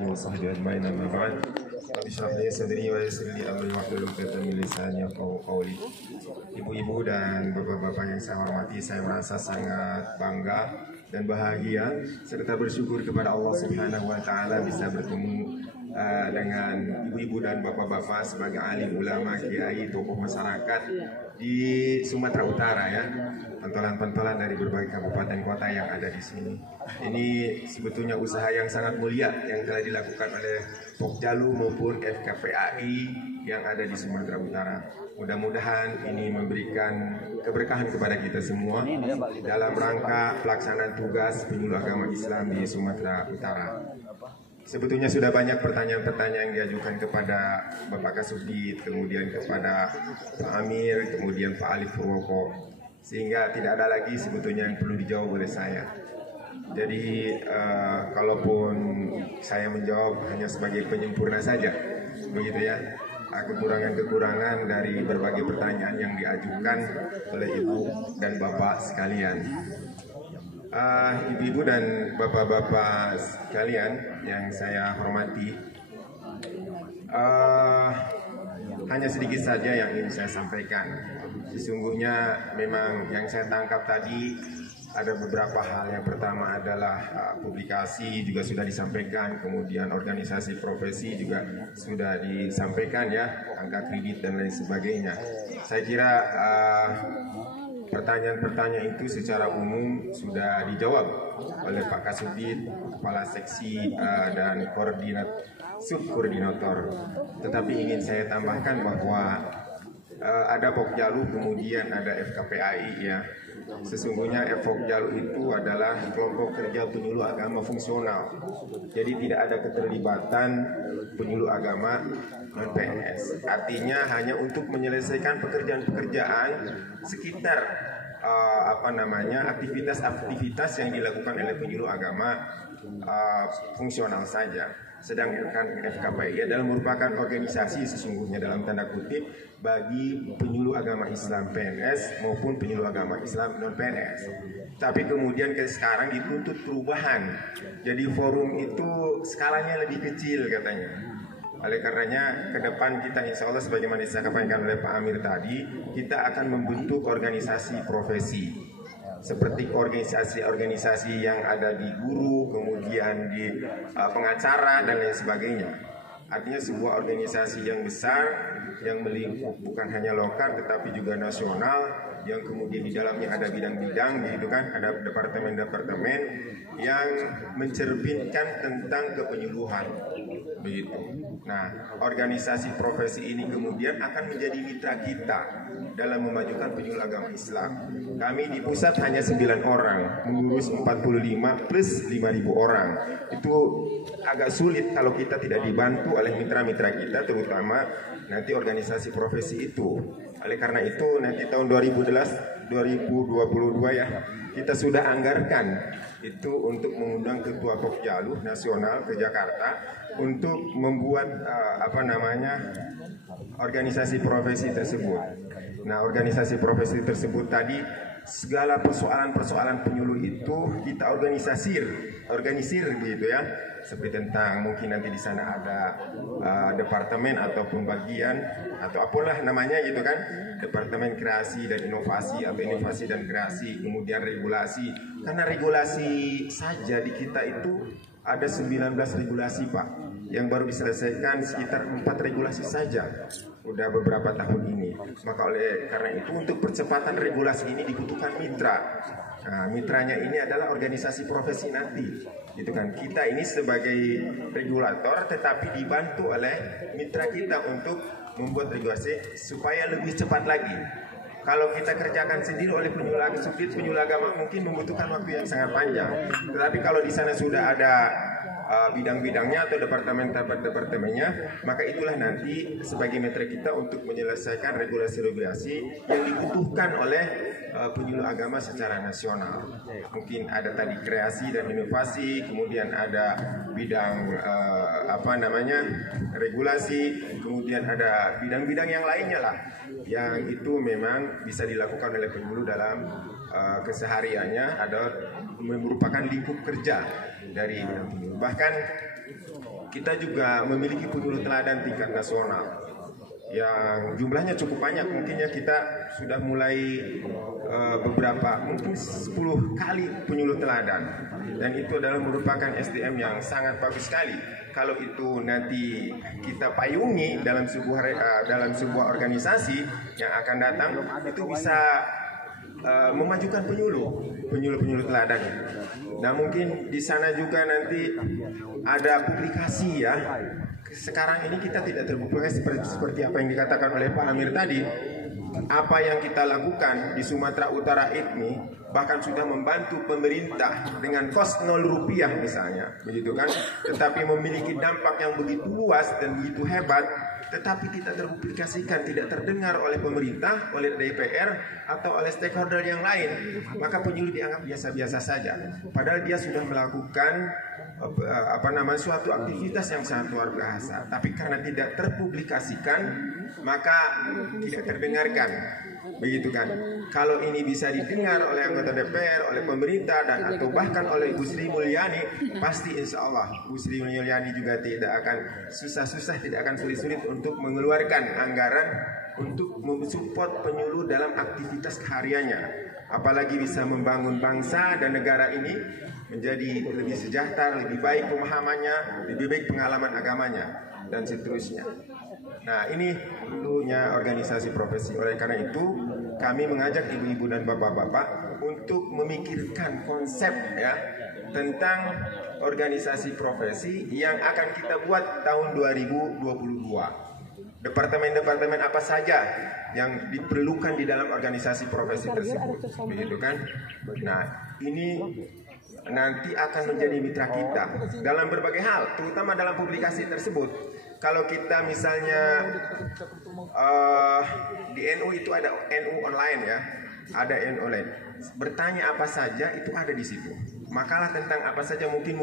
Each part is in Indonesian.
وصحبه أجمعين أما بعد رب اشرح لي صدري ويسر لي أمري wahlul 'uqdatam min lisani yafqahu qawli. Ibu-ibu dan bapak-bapak yang saya hormati, saya merasa sangat bangga dan bahagia serta bersyukur kepada Allah Subhanahu wa taala bisa bertemu dengan ibu-ibu dan bapak-bapak sebagai alim ulama, kiai, tokoh masyarakat di Sumatera Utara ya. Pentolan-pentolan dari berbagai kabupaten kota yang ada di sini. Ini sebetulnya usaha yang sangat mulia yang telah dilakukan oleh Pokjalu maupun FKPAI yang ada di Sumatera Utara. Mudah-mudahan ini memberikan keberkahan kepada kita semua dalam rangka pelaksanaan tugas penyuluh agama Islam di Sumatera Utara. Sebetulnya sudah banyak pertanyaan-pertanyaan yang diajukan kepada Bapak Kasubdit, kemudian kepada Pak Amir, kemudian Pak Alif Purwoko, sehingga tidak ada lagi sebetulnya yang perlu dijawab oleh saya. Jadi kalaupun saya menjawab hanya sebagai penyempurna saja, begitu ya, kekurangan-kekurangan dari berbagai pertanyaan yang diajukan oleh ibu dan bapak sekalian. Ibu-ibu dan bapak-bapak sekalian yang saya hormati, hanya sedikit saja yang ingin saya sampaikan. Sesungguhnya memang yang saya tangkap tadi ada beberapa hal. Yang pertama adalah publikasi juga sudah disampaikan, kemudian organisasi profesi juga sudah disampaikan ya, angka kredit dan lain sebagainya. Saya kira pertanyaan-pertanyaan itu secara umum sudah dijawab oleh Pak Kasubdit, Kepala Seksi dan Subkoordinator. Tetapi ingin saya tambahkan bahwa ada Pokjalu, kemudian ada FKPAI ya. Sesungguhnya Pokjalu itu adalah kelompok kerja penyuluh agama fungsional. Jadi tidak ada keterlibatan penyuluh agama non-PNS. Artinya hanya untuk menyelesaikan pekerjaan-pekerjaan sekitar aktivitas-aktivitas yang dilakukan oleh penyuluh agama fungsional saja. Sedangkan FKPI adalah merupakan organisasi sesungguhnya dalam tanda kutip bagi penyuluh agama Islam PNS maupun penyuluh agama Islam non PNS. Tapi kemudian sekarang dituntut perubahan. Jadi forum itu skalanya lebih kecil katanya. Oleh karenanya ke depan kita insya Allah sebagaimana disampaikan oleh Pak Amir tadi, kita akan membentuk organisasi profesi seperti organisasi-organisasi yang ada di guru, kemudian di pengacara dan lain sebagainya. Artinya sebuah organisasi yang besar yang melingkup bukan hanya lokal tetapi juga nasional, yang kemudian di dalamnya ada bidang-bidang gitu kan, ada departemen-departemen yang mencerminkan tentang kepenyuluhan begitu. Nah, organisasi profesi ini kemudian akan menjadi mitra kita dalam memajukan penyuluh agama Islam. Kami di pusat hanya 9 orang, mengurus 45 plus 5.000 orang. Itu agak sulit kalau kita tidak dibantu oleh mitra-mitra kita, terutama nanti organisasi profesi itu. Oleh karena itu nanti tahun 2022 ya, kita sudah anggarkan itu untuk mengundang Ketua Pokjalu Nasional ke Jakarta untuk membuat organisasi profesi tersebut. Nah, organisasi profesi tersebut tadi segala persoalan-persoalan penyuluh itu kita organisir gitu ya. Seperti tentang mungkin nanti di sana ada departemen ataupun bagian atau apalah namanya gitu kan, departemen kreasi dan inovasi atau inovasi dan kreasi, kemudian regulasi. Karena regulasi saja di kita itu ada 19 regulasi Pak, yang baru diselesaikan sekitar 4 regulasi saja udah beberapa tahun ini. Maka oleh karena itu untuk percepatan regulasi ini dibutuhkan mitra. Nah, mitranya ini adalah organisasi profesi nanti, gitu kan. Kita ini sebagai regulator, tetapi dibantu oleh mitra kita untuk membuat regulasi supaya lebih cepat lagi. Kalau kita kerjakan sendiri oleh penyuluh agama mungkin membutuhkan waktu yang sangat panjang. Tetapi kalau di sana sudah ada bidang-bidangnya atau departemennya, maka itulah nanti sebagai mitra kita untuk menyelesaikan regulasi-regulasi yang dibutuhkan oleh penyuluh agama secara nasional. Mungkin ada tadi kreasi dan inovasi, kemudian ada bidang regulasi, kemudian ada bidang-bidang yang lainnya lah, yang itu memang bisa dilakukan oleh penyuluh dalam kesehariannya, ada merupakan lingkup kerja dari bidang penyuluh. Bahkan kita juga memiliki penyuluh teladan tingkat nasional yang jumlahnya cukup banyak. Mungkin ya kita sudah mulai mungkin 10 kali penyuluh teladan, dan itu adalah merupakan SDM yang sangat bagus sekali. Kalau itu nanti kita payungi dalam sebuah organisasi yang akan datang, itu bisa memajukan penyuluh teladan. Nah, mungkin di sana juga nanti ada publikasi ya. Sekarang ini kita tidak terpublikasi seperti apa yang dikatakan oleh Pak Amir tadi. Apa yang kita lakukan di Sumatera Utara ini bahkan sudah membantu pemerintah dengan kos 0 rupiah misalnya, begitu kan? Tetapi memiliki dampak yang begitu luas dan begitu hebat, tetapi tidak terpublikasikan, tidak terdengar oleh pemerintah, oleh DPR atau oleh stakeholder yang lain. Maka penyuluh dianggap biasa-biasa saja. Padahal dia sudah melakukan suatu aktivitas yang sangat luar biasa, tapi karena tidak terpublikasikan maka tidak terdengarkan, begitu kan? Kalau ini bisa didengar oleh anggota DPR, oleh pemerintah, dan atau bahkan oleh Ibu Sri Mulyani, pasti insya Allah Ibu Sri Mulyani juga tidak akan susah-susah, tidak akan sulit-sulit untuk mengeluarkan anggaran untuk mensupport penyuluh dalam aktivitas hariannya. Apalagi bisa membangun bangsa dan negara ini menjadi lebih sejahtera, lebih baik pemahamannya, lebih baik pengalaman agamanya, dan seterusnya. Nah, ini tentunya organisasi profesi. Oleh karena itu, kami mengajak ibu-ibu dan bapak-bapak untuk memikirkan konsep ya tentang organisasi profesi yang akan kita buat tahun 2022. Departemen-departemen apa saja yang diperlukan di dalam organisasi profesi tersebut, begitu kan? Nah, ini nanti akan menjadi mitra kita dalam berbagai hal, terutama dalam publikasi tersebut. Kalau kita misalnya di NU itu ada NU online ya, ada NU online. Bertanya apa saja itu ada di situ. Makalah tentang apa saja, mungkin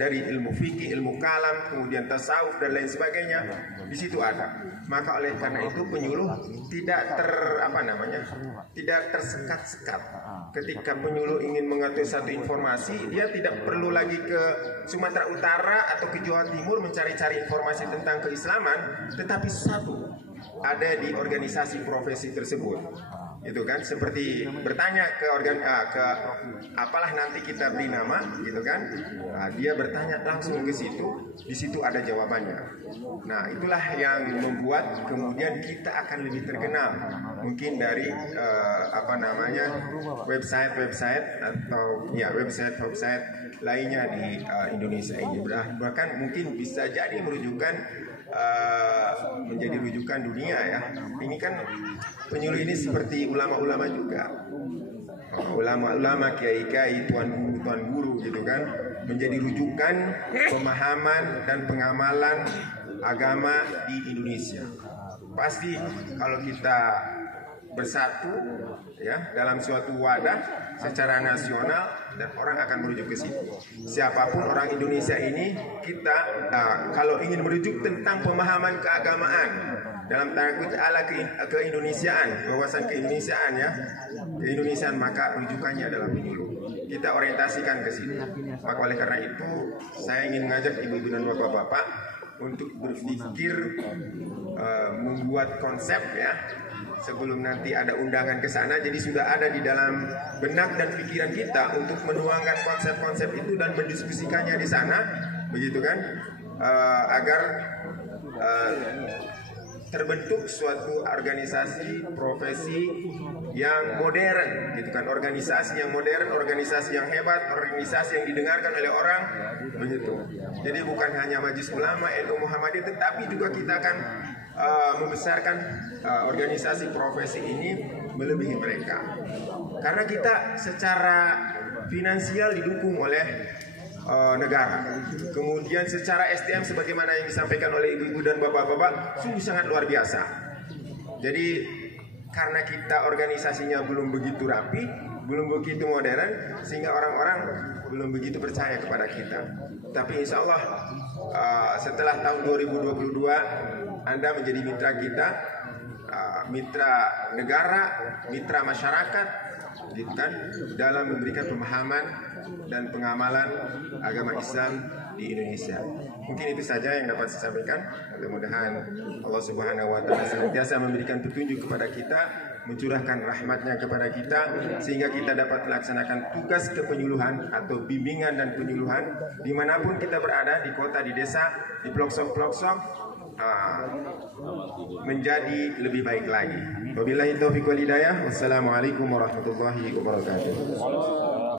dari ilmu fikih, ilmu kalam, kemudian tasawuf dan lain sebagainya, di situ ada. Maka oleh karena itu penyuluh tidak tidak tersekat-sekat. Ketika penyuluh ingin mengetahui satu informasi, dia tidak perlu lagi ke Sumatera Utara atau ke Jawa Timur mencari-cari informasi tentang keislaman, tetapi satu ada di organisasi profesi tersebut. Itu kan seperti bertanya ke apalah nanti kita beri nama, gitu kan? Nah, dia bertanya langsung ke situ, di situ ada jawabannya. Nah, itulah yang membuat kemudian kita akan lebih terkenal, mungkin dari website atau ya website lainnya di Indonesia ini. Bahkan mungkin bisa jadi menjadi rujukan dunia ya. Ini kan penyuluh ini seperti ulama-ulama juga, ulama-ulama, kiai-kiai, tuan guru gitu kan, menjadi rujukan pemahaman dan pengamalan agama di Indonesia. Pasti kalau kita bersatu ya dalam suatu wadah secara nasional, dan orang akan merujuk ke situ. Siapapun orang Indonesia ini, kita kalau ingin merujuk tentang pemahaman keagamaan dalam tanda kutip ala keindonesiaan, wawasan keindonesiaan ya, keindonesiaan, maka rujukannya adalah penyuluh. Kita orientasikan ke situ. Maka oleh karena itu saya ingin mengajak ibu-ibu dan bapak-bapak untuk berpikir membuat konsep ya, sebelum nanti ada undangan ke sana. Jadi sudah ada di dalam benak dan pikiran kita untuk menuangkan konsep-konsep itu dan mendiskusikannya di sana, begitu kan? Agar terbentuk suatu organisasi profesi yang modern, gitu kan? Organisasi yang modern, organisasi yang hebat, organisasi yang didengarkan oleh orang, begitu. Jadi bukan hanya Majelis Ulama, NU Muhammadiyah, tetapi juga kita akan membesarkan organisasi profesi ini melebihi mereka. Karena kita secara finansial didukung oleh negara. Kemudian secara SDM sebagaimana yang disampaikan oleh ibu-ibu dan bapak-bapak sungguh sangat luar biasa. Jadi karena kita organisasinya belum begitu rapi, belum begitu modern sehingga orang-orang belum begitu percaya kepada kita. Tapi insya Allah setelah tahun 2022 Anda menjadi mitra kita, mitra negara, mitra masyarakat, gitu kan, dalam memberikan pemahaman dan pengamalan agama Islam di Indonesia. Mungkin itu saja yang dapat saya sampaikan. Mudah-mudahan Allah Subhanahu wa Ta'ala senantiasa memberikan petunjuk kepada kita, mencurahkan rahmatnya kepada kita, sehingga kita dapat melaksanakan tugas kepenyuluhan atau bimbingan dan penyuluhan dimanapun kita berada, di kota, di desa, di pelosok-pelosok, menjadi lebih baik lagi. Wabillahi taufiq wal hidayah. Wassalamualaikum warahmatullahi wabarakatuh.